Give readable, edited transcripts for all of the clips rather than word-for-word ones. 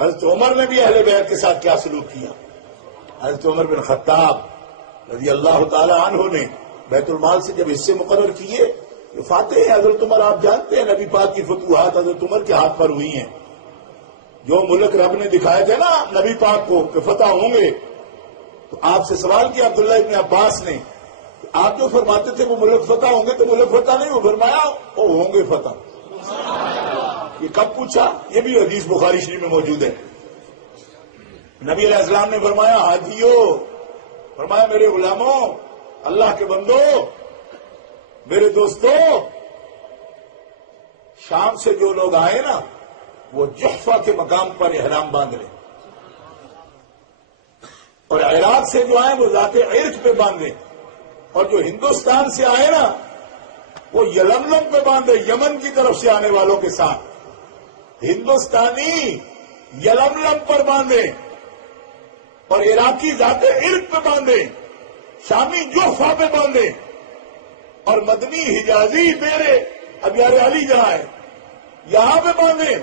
حضرت عمر نے بھی اہل بیت کے ساتھ کیا سلوک کیا. حضرت عمر بن خطاب رضی اللہ تعالی عنہ نے بیت المال سے جب حصے مقرر کیے، یہ فاتح ہیں حضرت عمر. آپ جانتے ہیں نبی پاک کی فتوحات حضرت عمر کے ہاتھ پر ہوئی ہیں. جو ملک رب نے دکھائے تھے نا نبی پاک کو کہ فتح ہوں گے، تو آپ سے سوال کیا عبداللہ ابن عباس نے، آپ جو فرماتے تھے وہ ملک فتح ہوں گے، تو ملک فتح نہیں، وہ فرمایا وہ ہوں گے فتح. یہ کب پوچھا؟ یہ بھی حدیث بخاری شریف میں موجود ہے. نبی علیہ السلام نے فرمایا حاجیو، فرمایا میرے غلاموں، اللہ کے بندو، میرے دوستو، شام سے جو لوگ آئے نا وہ جحفہ کے مقام پر احرام باندھ لیں، اور عراق سے جو آئے وہ ذات عرق پہ باندھیں، اور جو ہندوستان سے آئے نا وہ یلملم پہ باندھے. یمن کی طرف سے آنے والوں کے ساتھ ہندوستانی یلملم پر باندھے اور عراقی ذات عرق پہ باندھے، شامی جحفہ پہ باندھے، اور مدنی حجازی میرے ابیار علی جہاں ہے یہاں پہ باندھے.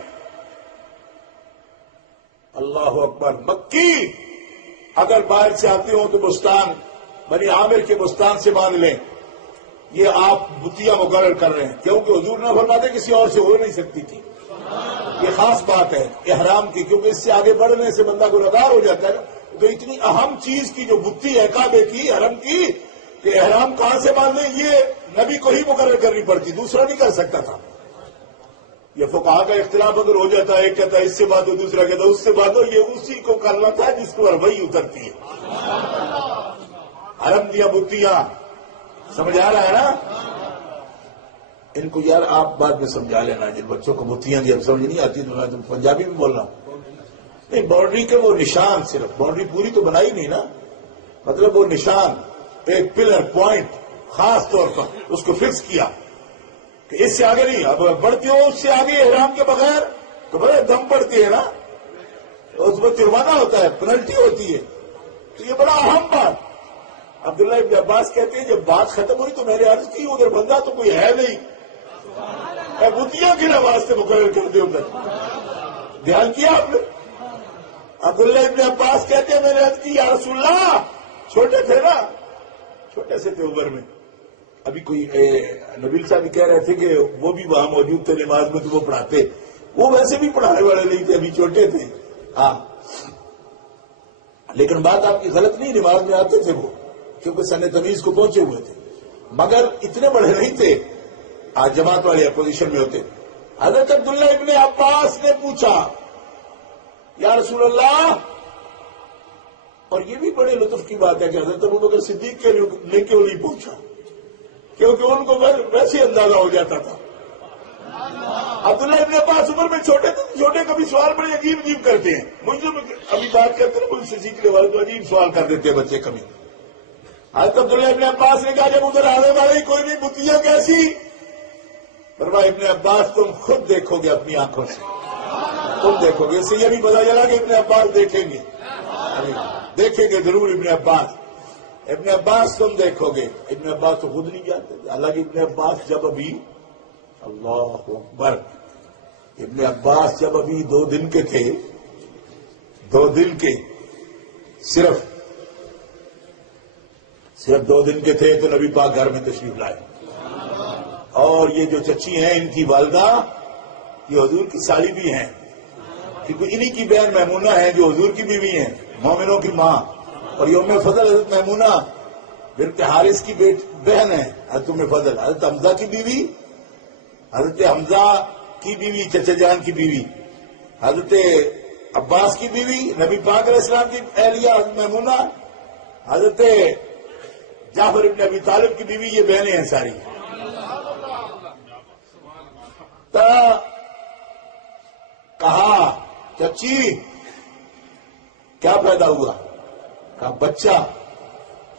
اللہ اکبر. مکی اگر باہر سے آتے ہوں تو بستان بنی عامر کے بستان سے باندھ لیں. یہ آپ بتیاں مقرر کر رہے ہیں کیونکہ حضور نہ فرماتے کسی اور سے ہو نہیں سکتی تھی. یہ خاص بات ہے احرام کی، کیونکہ اس سے آگے بڑھنے سے بندہ گنہگار ہو جاتا ہے. تو اتنی اہم چیز کی جو بتی ہے کعبے کی، حرم کی، کہ احرام کہاں سے باندھیں یہ نبی کو ہی مقرر کرنی پڑتی، دوسرا نہیں کر سکتا تھا. یہ فقہا کا اختلاف اگر ہو جاتا ہے، ایک کہتا ہے اس سے باندھو، دوسرا کہتا ہے اس سے باندھو، یہ اسی کو کرنا تھا جس کو وہی اترتی ہے. حرم دیا بتیاں، سمجھ آ رہا ہے نا؟ ان کو یار آپ بعد میں سمجھا لینا، جن بچوں کو بتیاں دی اب سمجھ نہیں آتی تو میں تو پنجابی میں بول رہا ہوں. نہیں، باؤنڈری کے وہ نشان، صرف باؤنڈری پوری تو بنائی نہیں نا، مطلب وہ نشان، ایک پلر پوائنٹ خاص طور پر اس کو فکس کیا کہ اس سے آگے نہیں. اب بڑھتی ہو اس سے آگے احرام کے بغیر تو بڑے دم پڑتی ہے نا، اس میں جرمانہ ہوتا ہے، پینلٹی ہوتی ہے. تو یہ بڑا اہم بات. عبداللہ ابن عباس کہتے ہیں جب بات ختم ہوئی تو میں نے عرض کی ادھر بندہ تو کوئی ہے نہیں، بتیاں کی نماز سے مقرر کر دے ادھر. دھیان کیا آپ نے؟ عبداللہ ابن عباس کہتے ہیں میں نے عرض کی یا رسول اللہ، چھوٹے تھے نا، چھوٹے سے تھے عمر میں. ابھی کوئی نبیل صاحب کہہ رہے تھے کہ وہ بھی وہاں موجود تھے نماز میں تو وہ پڑھاتے، وہ ویسے بھی پڑھانے والے نہیں تھے، ابھی چھوٹے تھے. ہاں، لیکن بات آپ کی غلط نہیں، نماز میں آتے تھے وہ، کیونکہ سن تمیز کو پہنچے ہوئے تھے، مگر اتنے بڑے نہیں تھے. آج جماعت والے اپوزیشن میں ہوتے. حضرت عبداللہ ابن عباس نے پوچھا یا رسول اللہ، اور یہ بھی بڑے لطف کی بات ہے کہ حضرت ابوبکر صدیق کے لے کیوں نہیں پوچھا، کیونکہ ان کو ویسے اندازہ ہو جاتا تھا. عبداللہ ابن عباس عمر میں چھوٹے تھے، چھوٹے کبھی سوال بڑے عجیب عجیب کرتے ہیں. مجھ سے ابھی بات کرتے ہیں مجھ سے سیکھنے والے تو عجیب سوال کر دیتے ہیں بچے کبھی. حضرت عبداللہ ابن عباس نے کہا جب ادھر آنے والے کوئی نہیں، بتیاں کیسی؟ فرمایا ابن عباس تم خود دیکھو گے اپنی آنکھوں سے، تم دیکھو گے. اس سے یہ بھی پتا چلا کہ ابن عباس دیکھیں گے، دیکھیں گے ضرور ابن عباس. ابن عباس تم دیکھو گے. ابن عباس تو خود نہیں جانتے تھے. حالانکہ ابن عباس جب ابھی، اللہ اکبر، ابن عباس جب ابھی 2 دن کے تھے، 2 دن کے، صرف 2 دن کے تھے تو نبی پاک گھر میں تشریف لائے. اور یہ جو چچی ہیں ان کی والدہ یہ حضور کی سالی بھی ہیں، کیونکہ انہی کی بہن میمونہ ہیں جو حضور کی بیوی ہیں، مومنوں کی ماں. اور یہ ام فضل حضرت میمونہ بنت حارث کی بہن ہے. حضرت ام فضل حضرت حمزہ کی بیوی، حضرت حمزہ کی بیوی، چچا جان کی بیوی، حضرت عباس کی بیوی، نبی پاک علیہ السلام کی اہلیہ حضرت میمونہ، حضرت جعفر ابن ابی طالب کی بیوی، یہ بہنیں ہیں ساری. کہا چچی کیا پیدا ہوا؟ کہا بچہ.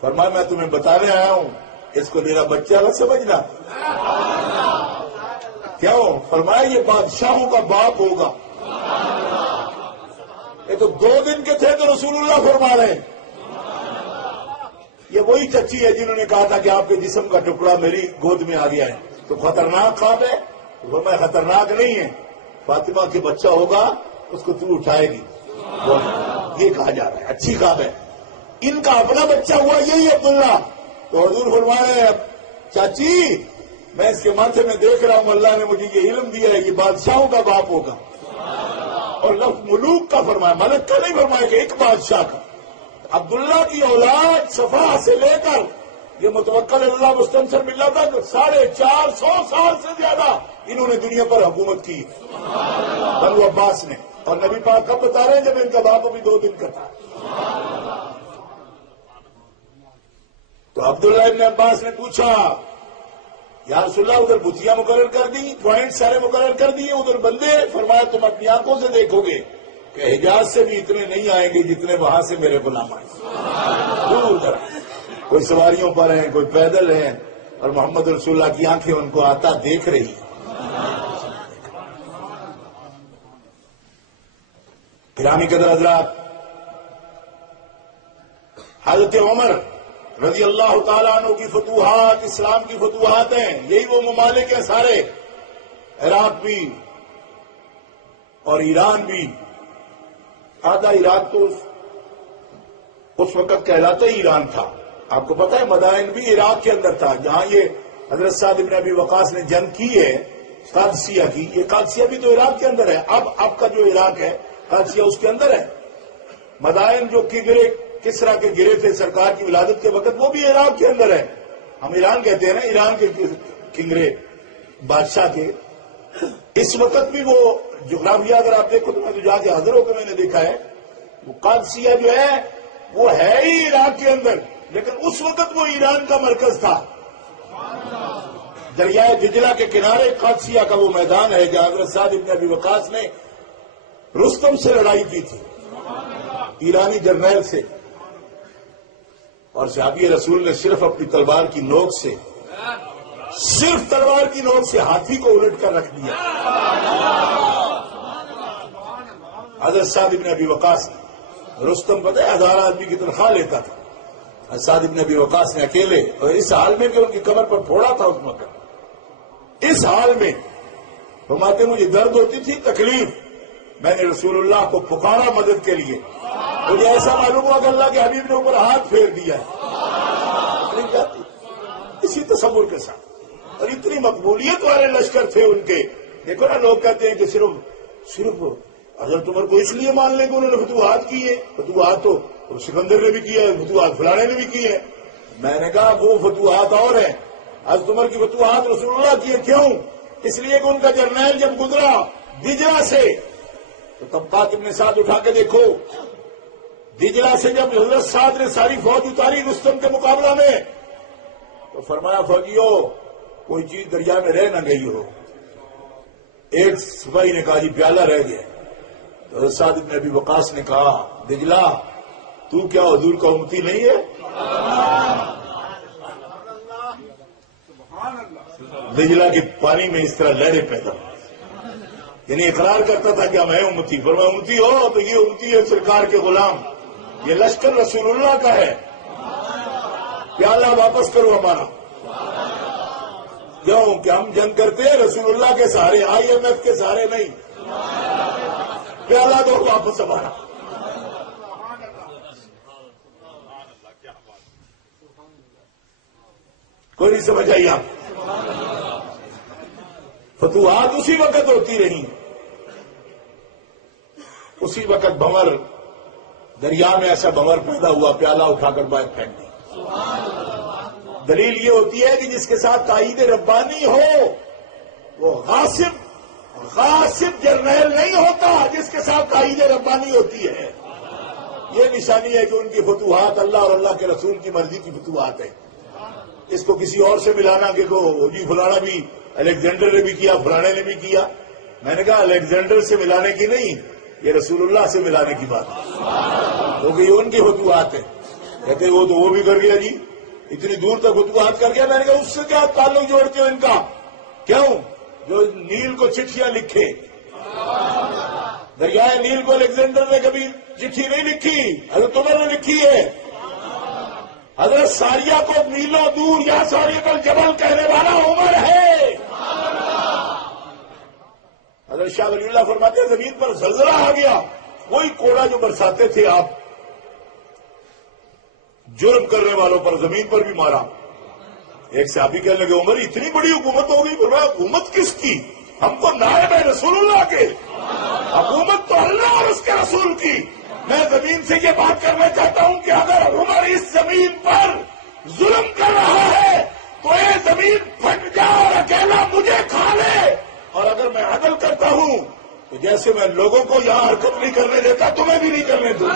فرمایا میں تمہیں بتانے آیا ہوں اس کو میرا بچہ نہ سمجھنا. کیوں؟ فرمایا یہ بادشاہوں کا باپ ہوگا. یہ تو 2 دن کے تھے تو رسول اللہ فرما رہے ہیں. یہ وہی چچی ہے جنہوں نے کہا تھا کہ آپ کے جسم کا ٹکڑا میری گود میں آ گیا ہے. تو خطرناک خواب ہے؟ فرمایا خطرناک نہیں ہے، فاطمہ کے بچہ ہوگا اس کو تو اٹھائے گی. یہ کہا جا رہا ہے. اچھی خواب ہے. ان کا اپنا بچہ ہوا یہی عبداللہ. تو حضور فرما رہے ہیں چاچی میں اس کے ماتھے میں دیکھ رہا ہوں اللہ نے مجھے یہ علم دیا ہے یہ بادشاہوں کا باپ ہوگا. اور لفظ ملوک کا فرمایا, ملک کا نہیں فرمایا کہ ایک بادشاہ کا. عبداللہ کی اولاد صفا سے لے کر یہ متوکل اللہ مستنصر باللہ تک 450 سال سے زیادہ انہوں نے دنیا پر حکومت کی بنو عباس نے. اور نبی پاک کب بتا رہے ہیں جب ان کا باپ ابھی 2 دن کا تھا. تو عبداللہ ابن عباس نے پوچھا یا رسول اللہ ادھر بتیاں مقرر کر دی, پوائنٹ سارے مقرر کر دیے, ادھر بندے. فرمایا تم اپنی آنکھوں سے دیکھو گے کہ حجاز سے بھی اتنے نہیں آئیں گے جتنے وہاں سے میرے غلام آئے. دور دراز کوئی سواریوں پر ہیں, کوئی پیدل ہیں, اور محمد رسول اللہ کی آنکھیں ان کو آتا دیکھ رہی ہیں. گرامی قدر حضرات, حضرت عمر رضی اللہ تعالیٰ عنہ کی فتوحات اسلام کی فتوحات ہیں. یہی وہ ممالک ہیں سارے, عراق بھی اور ایران بھی. آدھا عراق تو اس وقت کہلاتا ہی ایران تھا. آپ کو پتا ہے مدائن بھی عراق کے اندر تھا جہاں یہ حضرت سعد بن ابی وقاص نے جنگ کی ہے قادسیہ کی. یہ قادسیہ بھی تو عراق کے اندر ہے. اب کا جو عراق ہے قادسیہ اس کے اندر ہے. مدائن جو کسرا کے گرے تھے سرکار کی ولادت کے وقت وہ بھی عراق کے اندر ہے. ہم ایران کہتے ہیں نا, ایران کے کنگرے بادشاہ کے. اس وقت بھی وہ جغرافیہ اگر آپ دیکھو تو میں تو جا کے حاضر ہو کے میں نے دیکھا ہے وہ قادسیہ جو ہے وہ ہے ہی عراق کے اندر, لیکن اس وقت وہ ایران کا مرکز تھا. دریائے دجلہ کے کنارے قادسیہ کا وہ میدان ہے جہاں حضرت سعد بن ابی وقاص نے رستم سے لڑائی کی تھی, ایرانی جرنیل سے. اور صحابی رسول نے صرف اپنی تلوار کی نوک سے, صرف تلوار کی نوک سے ہاتھی کو الٹ کر رکھ دیا. حضرت سعد بن ابی وقاص نے, رستم پتہ ہے 1000 آدمی کی تنخواہ لیتا تھا, سعد بن ابی وقاص نے اکیلے, اور اس حال میں کہ ان کی کمر پر پھوڑا تھا اس وقت, اس حال میں فرماتے مجھے درد ہوتی تھی, تکلیف, میں نے رسول اللہ کو پکارا مدد کے لیے. مجھے ایسا معلوم ہوا کہ اللہ کے حبیب نے اوپر ہاتھ پھیر دیا ہے. اسی تصور کے ساتھ, اور اتنی مقبولیت والے لشکر تھے ان کے. دیکھو نا لوگ کہتے ہیں کہ صرف حضرت عمر کو اس لیے مان لیں کہ انہوں نے فتوحات کی ہے. فتوحات تو سکندر نے بھی کی ہے, فتوحات فلانے نے بھی کی ہے. میں نے کہا وہ فتوحات اور ہیں, حضرت عمر کی فتوحات رسول اللہ کی ہے. کیوں؟ اس لیے کہ ان کا جرنیل جب گزرا دجلہ سے تو طبقات ابن سعد اٹھا کے دیکھو, دجلہ سے جب حضرت سعد نے ساری فوج اتاری رستم کے مقابلہ میں تو فرمایا فوجیو کوئی چیز دریا میں رہ نہ گئی ہو. ایک سپاہی نے کہا جی پیالہ رہ گیا. تو حضرت سعد بن ابی وقاص نے کہا دجلہ تو کیا حضور کا امتی نہیں ہے؟ دجلہ کے پانی میں اس طرح لہریں پیدا, یعنی اقرار کرتا تھا کہ میں امتی. پر میں امتی ہو تو یہ امتی ہے سرکار کے غلام, یہ لشکر رسول اللہ کا ہے. پیالہ واپس کرو ہمارا. کیوں کہ ہم جنگ کرتے ہیں رسول اللہ کے سہارے, IMF کے سہارے نہیں. پیالہ دو واپس ہمارا. کوئی نہیں سمجھ آئی آپ. فتوحات اسی وقت ہوتی رہی, اسی وقت بھنور دریا میں ایسا بھنور پیدا ہوا, پیالہ اٹھا کر باہر پھینک دی. دلیل یہ ہوتی ہے کہ جس کے ساتھ تائید ربانی ہو وہ غاصب جرنیل نہیں ہوتا, جس کے ساتھ تائید ربانی ہوتی ہے. یہ نشانی ہے کہ ان کی فتوحات اللہ اور اللہ کے رسول کی مرضی کی فتوحات ہے. اس کو کسی اور سے ملانا کہ جی فلانا بھی الیگزینڈر نے بھی کیا, فلانے نے بھی کیا. میں نے کہا الیگزینڈر سے ملانے کی نہیں, یہ رسول اللہ سے ملانے کی بات ہے, کیونکہ یہ ان کی فتوحات ہے. کہتے وہ تو وہ بھی کر گیا جی, اتنی دور تک فتوحات کر گیا. میں نے کہا اس سے کیا تعلق جوڑتے ہو ان کا؟ کیوں؟ جو نیل کو چٹھیاں لکھے, دریائے نیل کو الیگزینڈر نے کبھی چٹھی نہیں لکھی, حضرت عمر نے لکھی ہے. حضرت ساریہ کو میلوں دور یا ساریہ کل جبل کہنے والا عمر ہے. حضرت حضرت شاہ ولی اللہ فرماتے ہیں زمین پر زلزلہ آ گیا، وہی کوڑا جو برساتے تھے آپ، جرم کرنے والوں پر زمین پر بھی مارا۔ ایک صحابی کہنے لگے عمر اتنی بڑی حکومت ہو گئی، فرمایا حکومت کس کی؟ ہم تو نائب ہے رسول اللہ کے، حکومت تو اللہ اور اس کے رسول کی۔ میں زمین سے یہ بات کرنا چاہتا ہوں کہ اگر عمر اس زمین پر ظلم کر رہا ہے تو یہ زمین پھٹ جائے اور اکیلا مجھے کھا لے، اور اگر میں عدل کرتا ہوں تو جیسے میں لوگوں کو یہاں حرکت نہیں کرنے دیتا تمہیں بھی نہیں کرنے دوں۔